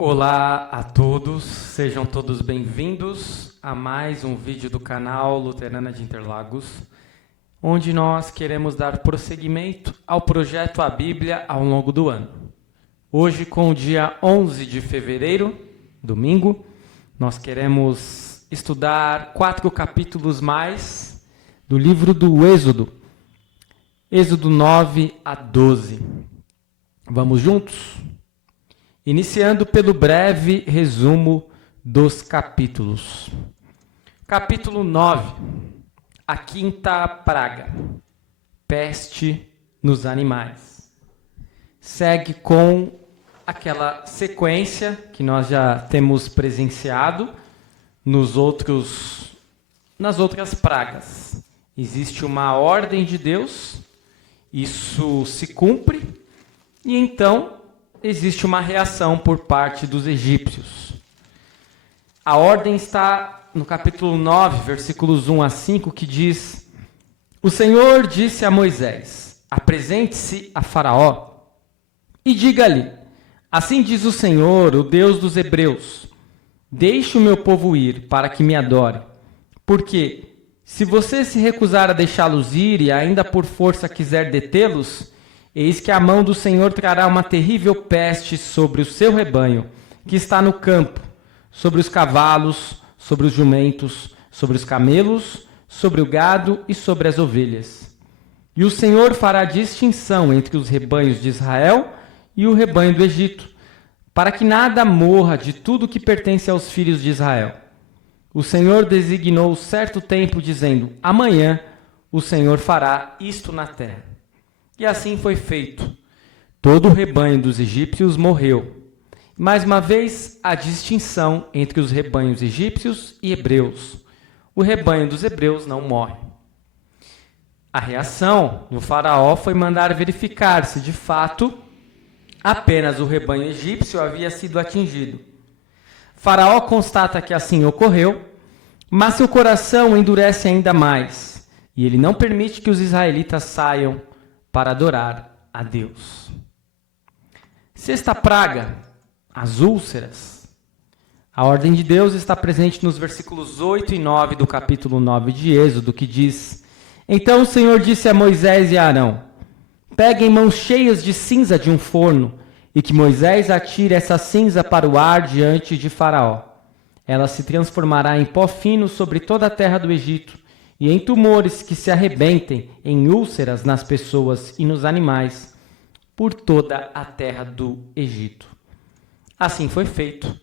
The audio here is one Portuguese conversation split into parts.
Olá a todos, sejam todos bem-vindos a mais um vídeo do canal Luterana de Interlagos, onde nós queremos dar prosseguimento ao projeto A Bíblia ao longo do ano. Hoje, com o dia 11 de fevereiro, domingo, nós queremos estudar 4 capítulos mais do livro do Êxodo, Êxodo 9 a 12. Vamos juntos? Iniciando pelo breve resumo dos capítulos. Capítulo 9. A quinta praga. Peste nos animais. Segue com aquela sequência que nós já temos presenciado nas outras pragas. Existe uma ordem de Deus, isso se cumpre, e então existe uma reação por parte dos egípcios. A ordem está no capítulo 9, versículos 1 a 5, que diz: O Senhor disse a Moisés: Apresente-se a Faraó e diga-lhe: Assim diz o Senhor, o Deus dos Hebreus: Deixe o meu povo ir, para que me adore. Porque, se você se recusar a deixá-los ir e ainda por força quiser detê-los, eis que a mão do Senhor trará uma terrível peste sobre o seu rebanho, que está no campo, sobre os cavalos, sobre os jumentos, sobre os camelos, sobre o gado e sobre as ovelhas. E o Senhor fará distinção entre os rebanhos de Israel e o rebanho do Egito, para que nada morra de tudo que pertence aos filhos de Israel. O Senhor designou certo tempo, dizendo: Amanhã o Senhor fará isto na terra. E assim foi feito. Todo o rebanho dos egípcios morreu. Mais uma vez, a distinção entre os rebanhos egípcios e hebreus. O rebanho dos hebreus não morre. A reação do faraó foi mandar verificar se, de fato, apenas o rebanho egípcio havia sido atingido. Faraó constata que assim ocorreu, mas seu coração endurece ainda mais, e ele não permite que os israelitas saiam para adorar a Deus. Sexta praga, as úlceras. A ordem de Deus está presente nos versículos 8 e 9 do capítulo 9 de Êxodo, que diz: Então o Senhor disse a Moisés e a Arão: Peguem mãos cheias de cinza de um forno, e que Moisés atire essa cinza para o ar diante de Faraó. Ela se transformará em pó fino sobre toda a terra do Egito, e em tumores que se arrebentem em úlceras nas pessoas e nos animais, por toda a terra do Egito. Assim foi feito.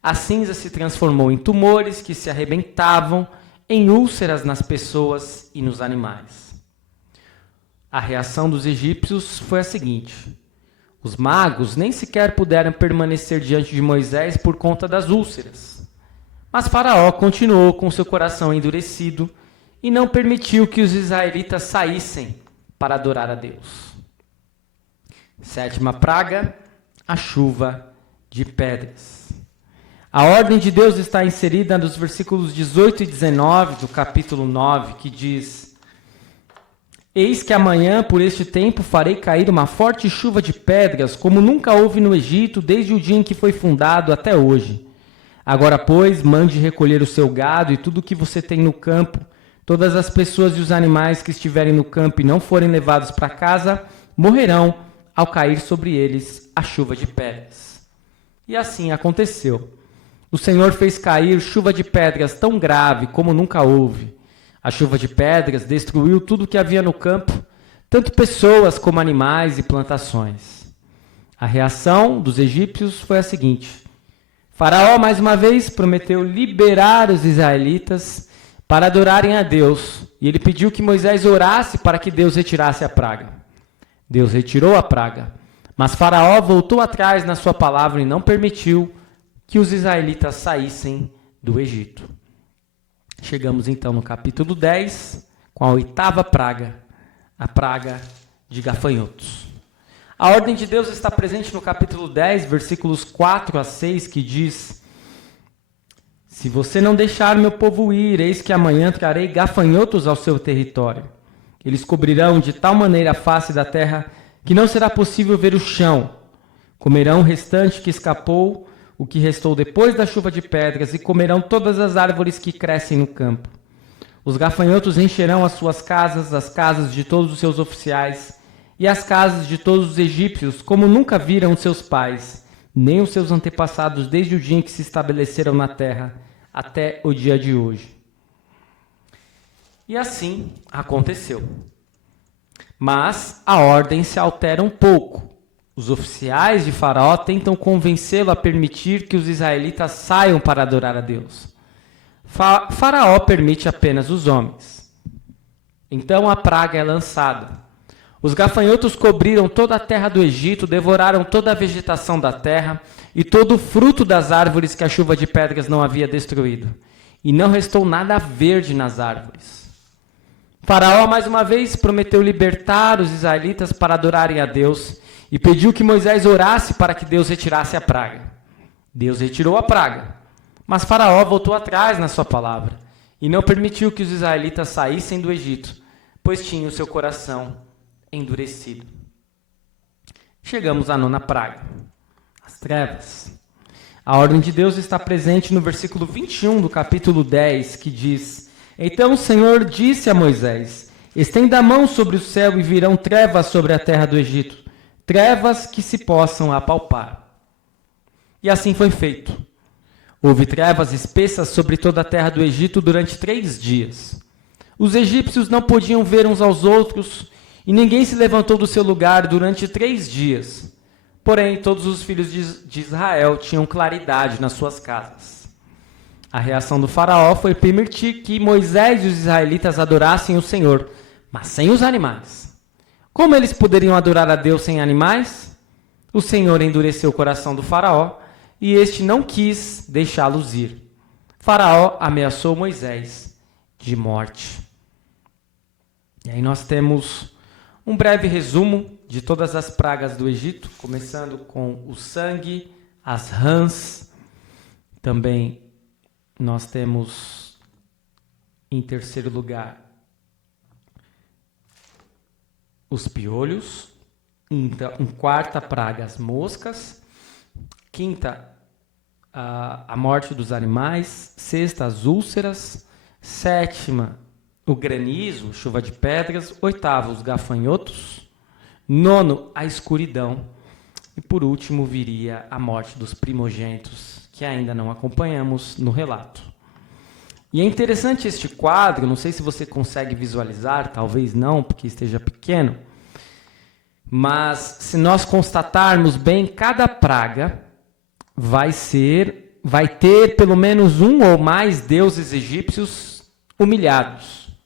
A cinza se transformou em tumores que se arrebentavam em úlceras nas pessoas e nos animais. A reação dos egípcios foi a seguinte: os magos nem sequer puderam permanecer diante de Moisés por conta das úlceras. Mas Faraó continuou com seu coração endurecido e não permitiu que os israelitas saíssem para adorar a Deus. Sétima praga, a chuva de pedras. A ordem de Deus está inserida nos versículos 18 e 19 do capítulo 9, que diz: Eis que amanhã, por este tempo, farei cair uma forte chuva de pedras, como nunca houve no Egito, desde o dia em que foi fundado até hoje. Agora, pois, mande recolher o seu gado e tudo o que você tem no campo. Todas as pessoas e os animais que estiverem no campo e não forem levados para casa, morrerão ao cair sobre eles a chuva de pedras. E assim aconteceu. O Senhor fez cair chuva de pedras tão grave como nunca houve. A chuva de pedras destruiu tudo o que havia no campo, tanto pessoas como animais e plantações. A reação dos egípcios foi a seguinte: Faraó, mais uma vez, prometeu liberar os israelitas para adorarem a Deus, e ele pediu que Moisés orasse para que Deus retirasse a praga. Deus retirou a praga, mas Faraó voltou atrás na sua palavra e não permitiu que os israelitas saíssem do Egito. Chegamos então no capítulo 10, com a 8ª praga, a praga de gafanhotos. A ordem de Deus está presente no capítulo 10, versículos 4 a 6, que diz: Se você não deixar meu povo ir, eis que amanhã trarei gafanhotos ao seu território. Eles cobrirão de tal maneira a face da terra que não será possível ver o chão. Comerão o restante que escapou, o que restou depois da chuva de pedras, e comerão todas as árvores que crescem no campo. Os gafanhotos encherão as suas casas, as casas de todos os seus oficiais, e as casas de todos os egípcios, como nunca viram os seus pais, nem os seus antepassados desde o dia em que se estabeleceram na terra, até o dia de hoje. E assim aconteceu. Mas a ordem se altera um pouco. Os oficiais de Faraó tentam convencê-lo a permitir que os israelitas saiam para adorar a Deus. Faraó permite apenas os homens. Então a praga é lançada. Os gafanhotos cobriram toda a terra do Egito, devoraram toda a vegetação da terra e todo o fruto das árvores que a chuva de pedras não havia destruído. E não restou nada verde nas árvores. Faraó, mais uma vez, prometeu libertar os israelitas para adorarem a Deus e pediu que Moisés orasse para que Deus retirasse a praga. Deus retirou a praga, mas Faraó voltou atrás na sua palavra e não permitiu que os israelitas saíssem do Egito, pois tinha o seu coração endurecido. Chegamos à 9ª praga, as trevas. A ordem de Deus está presente no versículo 21 do capítulo 10, que diz: Então o Senhor disse a Moisés: Estenda a mão sobre o céu e virão trevas sobre a terra do Egito, trevas que se possam apalpar. E assim foi feito. Houve trevas espessas sobre toda a terra do Egito durante 3 dias. Os egípcios não podiam ver uns aos outros, e ninguém se levantou do seu lugar durante 3 dias. Porém, todos os filhos de Israel tinham claridade nas suas casas. A reação do faraó foi permitir que Moisés e os israelitas adorassem o Senhor, mas sem os animais. Como eles poderiam adorar a Deus sem animais? O Senhor endureceu o coração do faraó e este não quis deixá-los ir. Faraó ameaçou Moisés de morte. E aí nós temos um breve resumo de todas as pragas do Egito, começando com o sangue, as rãs. Também nós temos, em terceiro lugar, os piolhos. Em quarta praga, as moscas. Quinta, a morte dos animais. Sexta, as úlceras. Sétima, o granizo, chuva de pedras. Oitavo, os gafanhotos. Nono, a escuridão. E por último, viria a morte dos primogênitos, que ainda não acompanhamos no relato. E é interessante este quadro, não sei se você consegue visualizar, talvez não, porque esteja pequeno, mas se nós constatarmos bem, cada praga vai ter pelo menos um ou mais deuses egípcios humilhados.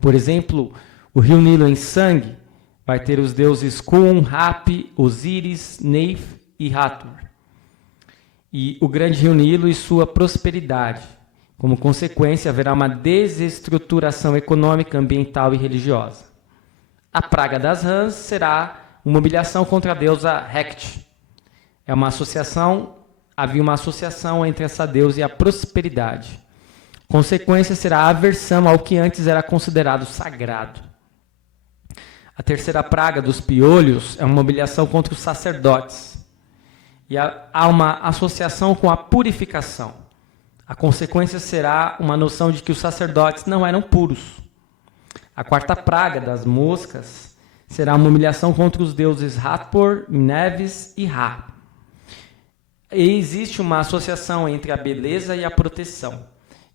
Por exemplo, o rio Nilo em sangue vai ter os deuses Kun, Hapi, Osíris, Neith e Hathor. E o grande rio Nilo e sua prosperidade. Como consequência, haverá uma desestruturação econômica, ambiental e religiosa. A praga das rãs será uma humilhação contra a deusa Hekt. Havia uma associação entre essa deusa e a prosperidade. Consequência será a aversão ao que antes era considerado sagrado. A terceira praga dos piolhos é uma humilhação contra os sacerdotes. E há uma associação com a purificação. A consequência será uma noção de que os sacerdotes não eram puros. A quarta praga das moscas será uma humilhação contra os deuses Hathor, Mnevis e Ra. E existe uma associação entre a beleza e a proteção.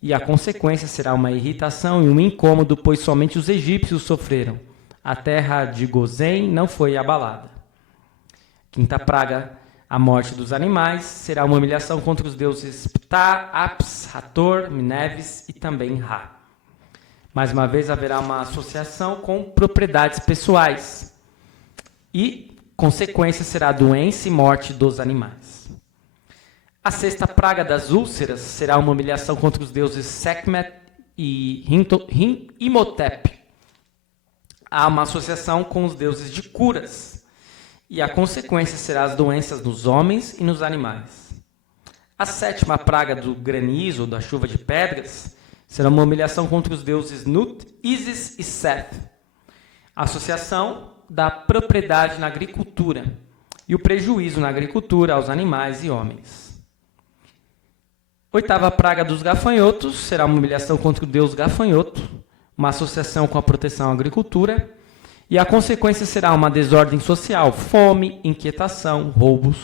E a consequência será uma irritação e um incômodo, pois somente os egípcios sofreram. A terra de Gozém não foi abalada. Quinta praga, a morte dos animais, será uma humilhação contra os deuses Ptah, Apis, Hathor, Mnevis e também Ra. Mais uma vez, haverá uma associação com propriedades pessoais. E consequência será a doença e morte dos animais. A sexta praga das úlceras será uma humilhação contra os deuses Sekhmet e Imhotep. Há uma associação com os deuses de curas. E a consequência será as doenças nos homens e nos animais. A sétima praga do granizo, da chuva de pedras, será uma humilhação contra os deuses Nut, Isis e Seth. A associação da propriedade na agricultura e o prejuízo na agricultura aos animais e homens. Oitava praga dos gafanhotos será uma humilhação contra o deus gafanhoto, uma associação com a proteção à agricultura, e a consequência será uma desordem social, fome, inquietação, roubos.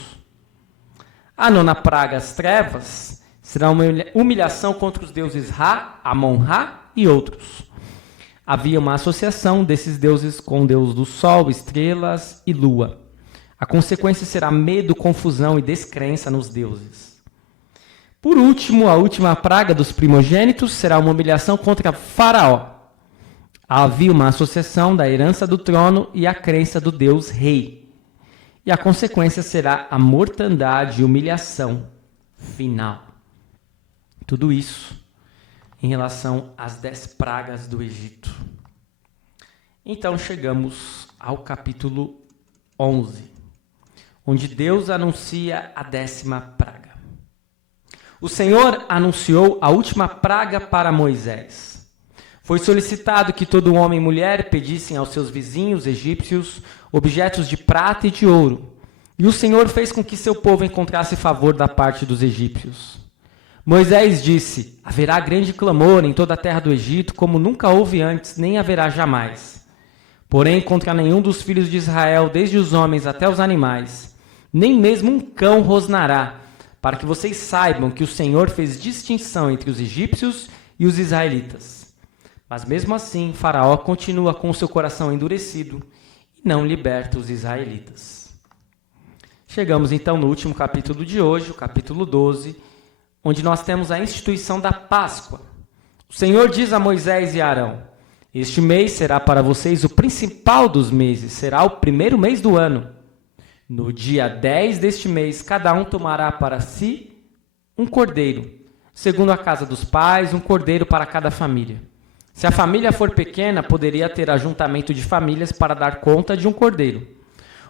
A nona praga, as trevas, será uma humilhação contra os deuses Ra, Amon-Ra e outros. Havia uma associação desses deuses com o deus do sol, estrelas e lua. A consequência será medo, confusão e descrença nos deuses. Por último, a última praga dos primogênitos será uma humilhação contra Faraó. Havia uma associação da herança do trono e a crença do Deus rei. E a consequência será a mortandade e humilhação final. Tudo isso em relação às 10 pragas do Egito. Então chegamos ao capítulo 11, onde Deus anuncia a 10ª praga. O Senhor anunciou a última praga para Moisés. Foi solicitado que todo homem e mulher pedissem aos seus vizinhos egípcios objetos de prata e de ouro. E o Senhor fez com que seu povo encontrasse favor da parte dos egípcios. Moisés disse: haverá grande clamor em toda a terra do Egito, como nunca houve antes, nem haverá jamais. Porém, contra nenhum dos filhos de Israel, desde os homens até os animais, nem mesmo um cão rosnará, para que vocês saibam que o Senhor fez distinção entre os egípcios e os israelitas. Mas mesmo assim, Faraó continua com o seu coração endurecido e não liberta os israelitas. Chegamos então no último capítulo de hoje, o capítulo 12, onde nós temos a instituição da Páscoa. O Senhor diz a Moisés e a Arão: este mês será para vocês o principal dos meses, será o primeiro mês do ano. No dia 10 deste mês, cada um tomará para si um cordeiro, segundo a casa dos pais, um cordeiro para cada família. Se a família for pequena, poderia ter ajuntamento de famílias para dar conta de um cordeiro.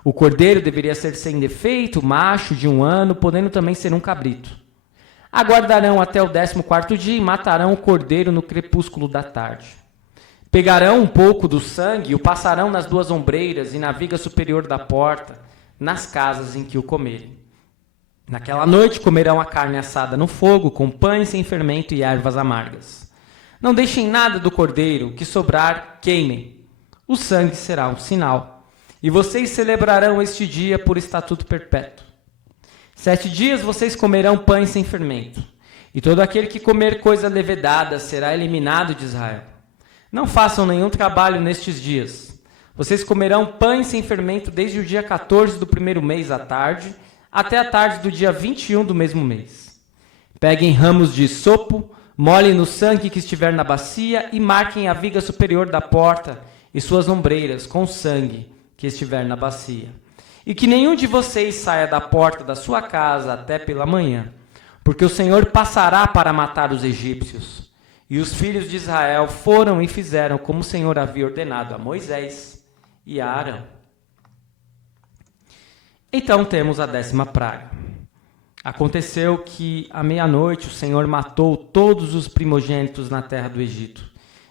O cordeiro deveria ser sem defeito, macho, de 1 ano, podendo também ser um cabrito. Aguardarão até o 14º dia e matarão o cordeiro no crepúsculo da tarde. Pegarão um pouco do sangue e o passarão nas 2 ombreiras e na viga superior da porta, nas casas em que o comerem. Naquela noite comerão a carne assada no fogo, com pães sem fermento e ervas amargas. Não deixem nada do cordeiro, o que sobrar, queimem. O sangue será um sinal. E vocês celebrarão este dia por estatuto perpétuo. 7 dias vocês comerão pães sem fermento. E todo aquele que comer coisa levedada será eliminado de Israel. Não façam nenhum trabalho nestes dias. Vocês comerão pães sem fermento desde o dia 14 do primeiro mês à tarde, até a tarde do dia 21 do mesmo mês. Peguem ramos de hisopo, molhem no sangue que estiver na bacia e marquem a viga superior da porta e suas ombreiras com o sangue que estiver na bacia. E que nenhum de vocês saia da porta da sua casa até pela manhã, porque o Senhor passará para matar os egípcios. E os filhos de Israel foram e fizeram como o Senhor havia ordenado a Moisés e a Arão. Então temos a 10ª praga. Aconteceu que à meia-noite o Senhor matou todos os primogênitos na terra do Egito,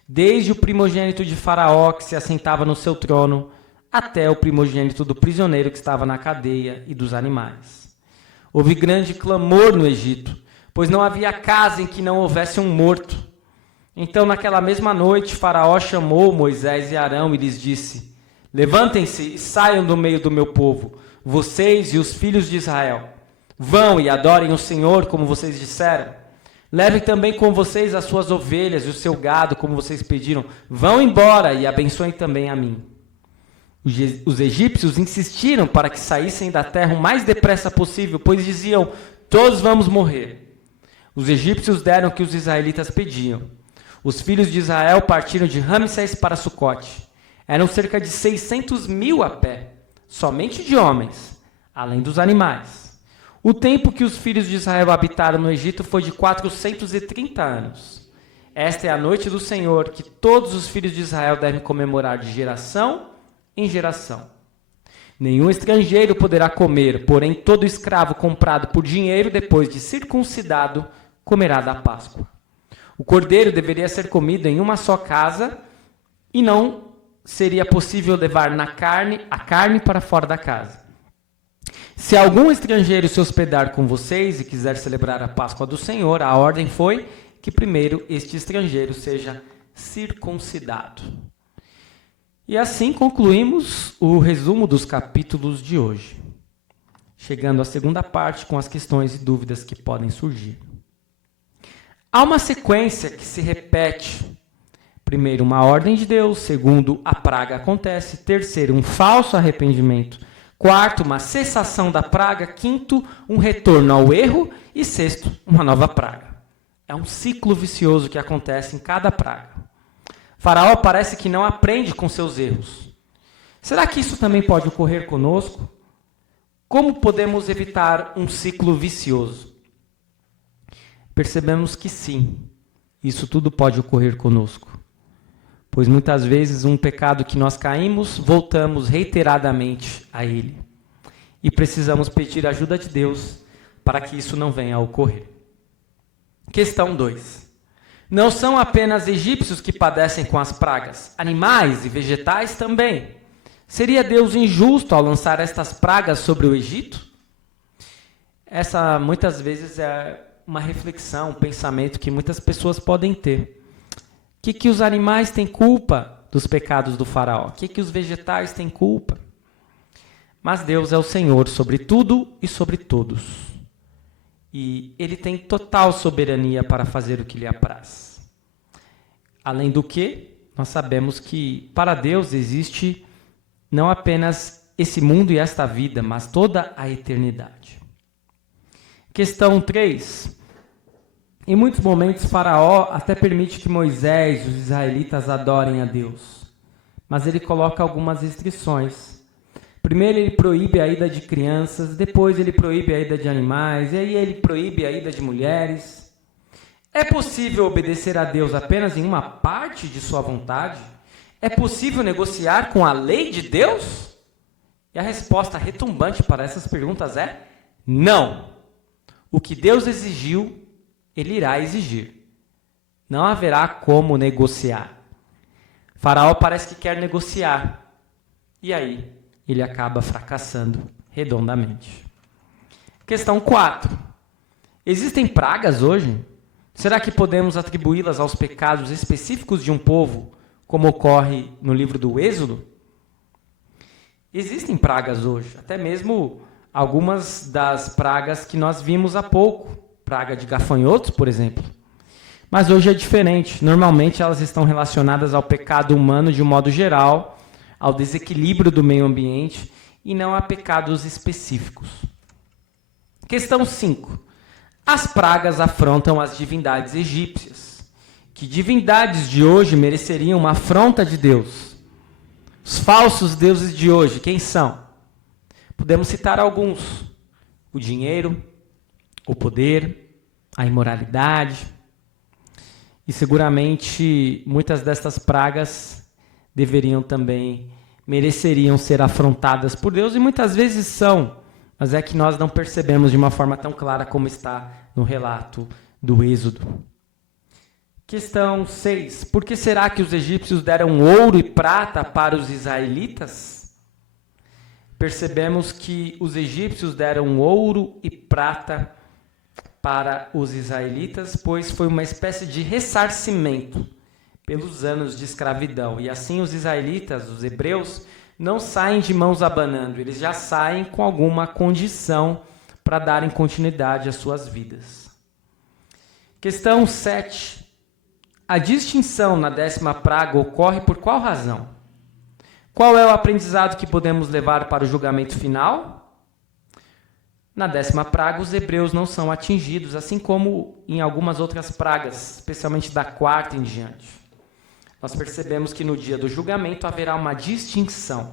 desde o primogênito de Faraó que se assentava no seu trono, até o primogênito do prisioneiro que estava na cadeia e dos animais. Houve grande clamor no Egito, pois não havia casa em que não houvesse um morto. Então naquela mesma noite Faraó chamou Moisés e Arão e lhes disse: levantem-se e saiam do meio do meu povo, vocês e os filhos de Israel. Vão e adorem o Senhor, como vocês disseram. Levem também com vocês as suas ovelhas e o seu gado, como vocês pediram. Vão embora e abençoem também a mim. Os egípcios insistiram para que saíssem da terra o mais depressa possível, pois diziam: todos vamos morrer. Os egípcios deram o que os israelitas pediam. Os filhos de Israel partiram de Ramsés para Sucote. Eram cerca de 600.000 a pé, somente de homens, além dos animais. O tempo que os filhos de Israel habitaram no Egito foi de 430 anos. Esta é a noite do Senhor, que todos os filhos de Israel devem comemorar de geração em geração. Nenhum estrangeiro poderá comer, porém todo escravo comprado por dinheiro depois de circuncidado comerá da Páscoa. O cordeiro deveria ser comido em uma só casa e não seria possível levar a carne para fora da casa. Se algum estrangeiro se hospedar com vocês e quiser celebrar a Páscoa do Senhor, a ordem foi que primeiro este estrangeiro seja circuncidado. E assim concluímos o resumo dos capítulos de hoje, chegando à segunda parte com as questões e dúvidas que podem surgir. Há uma sequência que se repete. Primeiro, uma ordem de Deus. Segundo, a praga acontece. Terceiro, um falso arrependimento. Quarto, uma cessação da praga. Quinto, um retorno ao erro. E sexto, uma nova praga. É um ciclo vicioso que acontece em cada praga. Faraó parece que não aprende com seus erros. Será que isso também pode ocorrer conosco? Como podemos evitar um ciclo vicioso? Percebemos que sim, isso tudo pode ocorrer conosco. Pois muitas vezes um pecado que nós caímos, voltamos reiteradamente a ele. E precisamos pedir a ajuda de Deus para que isso não venha a ocorrer. Questão 2. Não são apenas egípcios que padecem com as pragas, animais e vegetais também. Seria Deus injusto ao lançar estas pragas sobre o Egito? Essa muitas vezes é uma reflexão, um pensamento que muitas pessoas podem ter. O que os animais têm culpa dos pecados do faraó? O que os vegetais têm culpa? Mas Deus é o Senhor sobre tudo e sobre todos. E Ele tem total soberania para fazer o que lhe apraz. Além do que, nós sabemos que para Deus existe não apenas esse mundo e esta vida, mas toda a eternidade. Questão 3. Em muitos momentos, Faraó até permite que Moisés e os israelitas adorem a Deus. Mas ele coloca algumas restrições. Primeiro ele proíbe a ida de crianças, depois ele proíbe a ida de animais, e aí ele proíbe a ida de mulheres. É possível obedecer a Deus apenas em uma parte de sua vontade? É possível negociar com a lei de Deus? E a resposta retumbante para essas perguntas é não. O que Deus exigiu, Ele irá exigir. Não haverá como negociar. Faraó parece que quer negociar. E aí, ele acaba fracassando redondamente. Questão 4. Existem pragas hoje? Será que podemos atribuí-las aos pecados específicos de um povo, como ocorre no livro do Êxodo? Existem pragas hoje, até mesmo algumas das pragas que nós vimos há pouco. Praga de gafanhotos, por exemplo. Mas hoje é diferente. Normalmente elas estão relacionadas ao pecado humano de um modo geral, ao desequilíbrio do meio ambiente e não a pecados específicos. Questão 5. As pragas afrontam as divindades egípcias. Que divindades de hoje mereceriam uma afronta de Deus? Os falsos deuses de hoje, quem são? Podemos citar alguns. O dinheiro, o poder, a imoralidade. E seguramente muitas destas pragas mereceriam ser afrontadas por Deus, e muitas vezes são, mas é que nós não percebemos de uma forma tão clara como está no relato do Êxodo. Questão 6. Por que será que os egípcios deram ouro e prata para os israelitas? Percebemos que os egípcios deram ouro e prata para os israelitas, pois foi uma espécie de ressarcimento pelos anos de escravidão. E assim os israelitas, os hebreus, não saem de mãos abanando, eles já saem com alguma condição para darem continuidade às suas vidas. Questão 7. A distinção na 10ª praga ocorre por qual razão? Qual é o aprendizado que podemos levar para o julgamento final? Na 10ª praga, os hebreus não são atingidos, assim como em algumas outras pragas, especialmente da 4ª em diante. Nós percebemos que no dia do julgamento haverá uma distinção.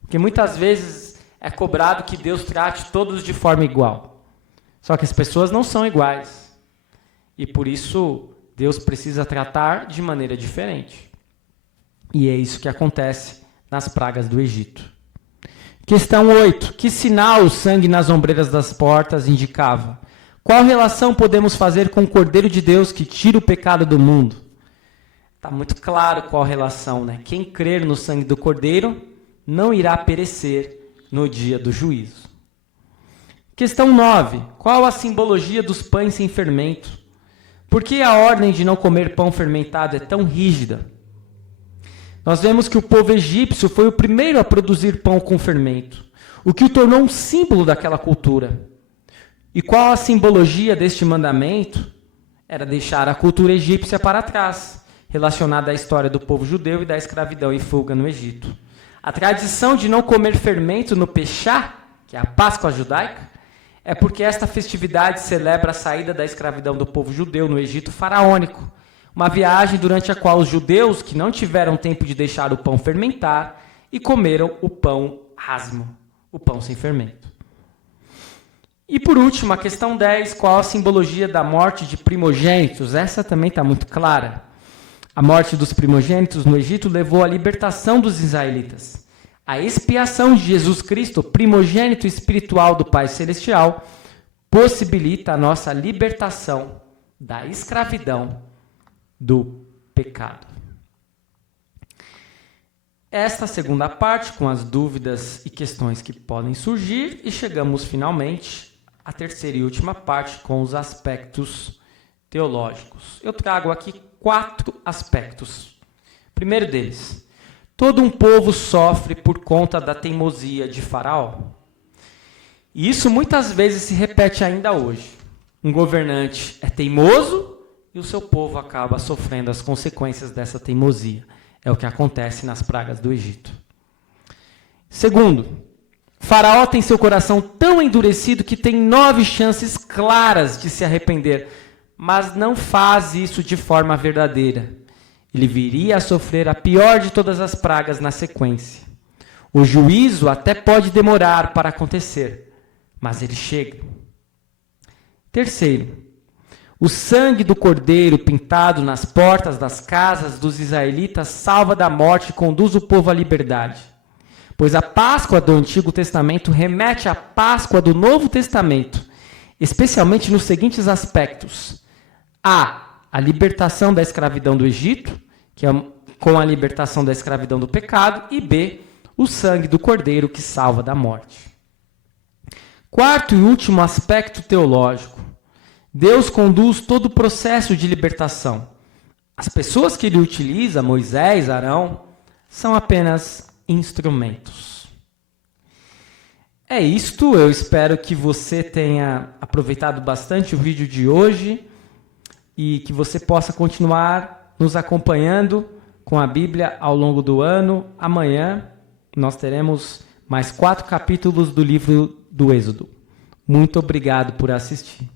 Porque muitas vezes é cobrado que Deus trate todos de forma igual. Só que as pessoas não são iguais. E por isso Deus precisa tratar de maneira diferente. E é isso que acontece nas pragas do Egito. Questão 8. Que sinal o sangue nas ombreiras das portas indicava? Qual relação podemos fazer com o Cordeiro de Deus que tira o pecado do mundo? Está muito claro qual a relação, né? Quem crer no sangue do Cordeiro não irá perecer no dia do juízo. Questão 9. Qual a simbologia dos pães sem fermento? Por que a ordem de não comer pão fermentado é tão rígida? Nós vemos que o povo egípcio foi o primeiro a produzir pão com fermento, o que o tornou um símbolo daquela cultura. E qual a simbologia deste mandamento? Era deixar a cultura egípcia para trás, relacionada à história do povo judeu e da escravidão e fuga no Egito. A tradição de não comer fermento no Peshá, que é a Páscoa judaica, é porque esta festividade celebra a saída da escravidão do povo judeu no Egito faraônico, uma viagem durante a qual os judeus que não tiveram tempo de deixar o pão fermentar e comeram o pão asmo, o pão sem fermento. E por último, a questão 10, qual a simbologia da morte de primogênitos? Essa também está muito clara. A morte dos primogênitos no Egito levou à libertação dos israelitas. A expiação de Jesus Cristo, primogênito espiritual do Pai Celestial, possibilita a nossa libertação da escravidão do pecado. Esta segunda parte, com as dúvidas e questões que podem surgir, e chegamos finalmente à terceira e última parte, com os aspectos teológicos. Eu trago aqui 4 aspectos. Primeiro deles, todo um povo sofre por conta da teimosia de Faraó. E isso muitas vezes se repete ainda hoje. Um governante é teimoso e o seu povo acaba sofrendo as consequências dessa teimosia. É o que acontece nas pragas do Egito. Segundo, Faraó tem seu coração tão endurecido que tem 9 chances claras de se arrepender, mas não faz isso de forma verdadeira. Ele viria a sofrer a pior de todas as pragas na sequência. O juízo até pode demorar para acontecer, mas ele chega. Terceiro, o sangue do cordeiro pintado nas portas das casas dos israelitas salva da morte e conduz o povo à liberdade. Pois a Páscoa do Antigo Testamento remete à Páscoa do Novo Testamento, especialmente nos seguintes aspectos. A libertação da escravidão do Egito, que é com a libertação da escravidão do pecado, e B, o sangue do cordeiro que salva da morte. Quarto e último aspecto teológico. Deus conduz todo o processo de libertação. As pessoas que ele utiliza, Moisés, Arão, são apenas instrumentos. É isto, eu espero que você tenha aproveitado bastante o vídeo de hoje e que você possa continuar nos acompanhando com a Bíblia ao longo do ano. Amanhã nós teremos mais 4 capítulos do livro do Êxodo. Muito obrigado por assistir.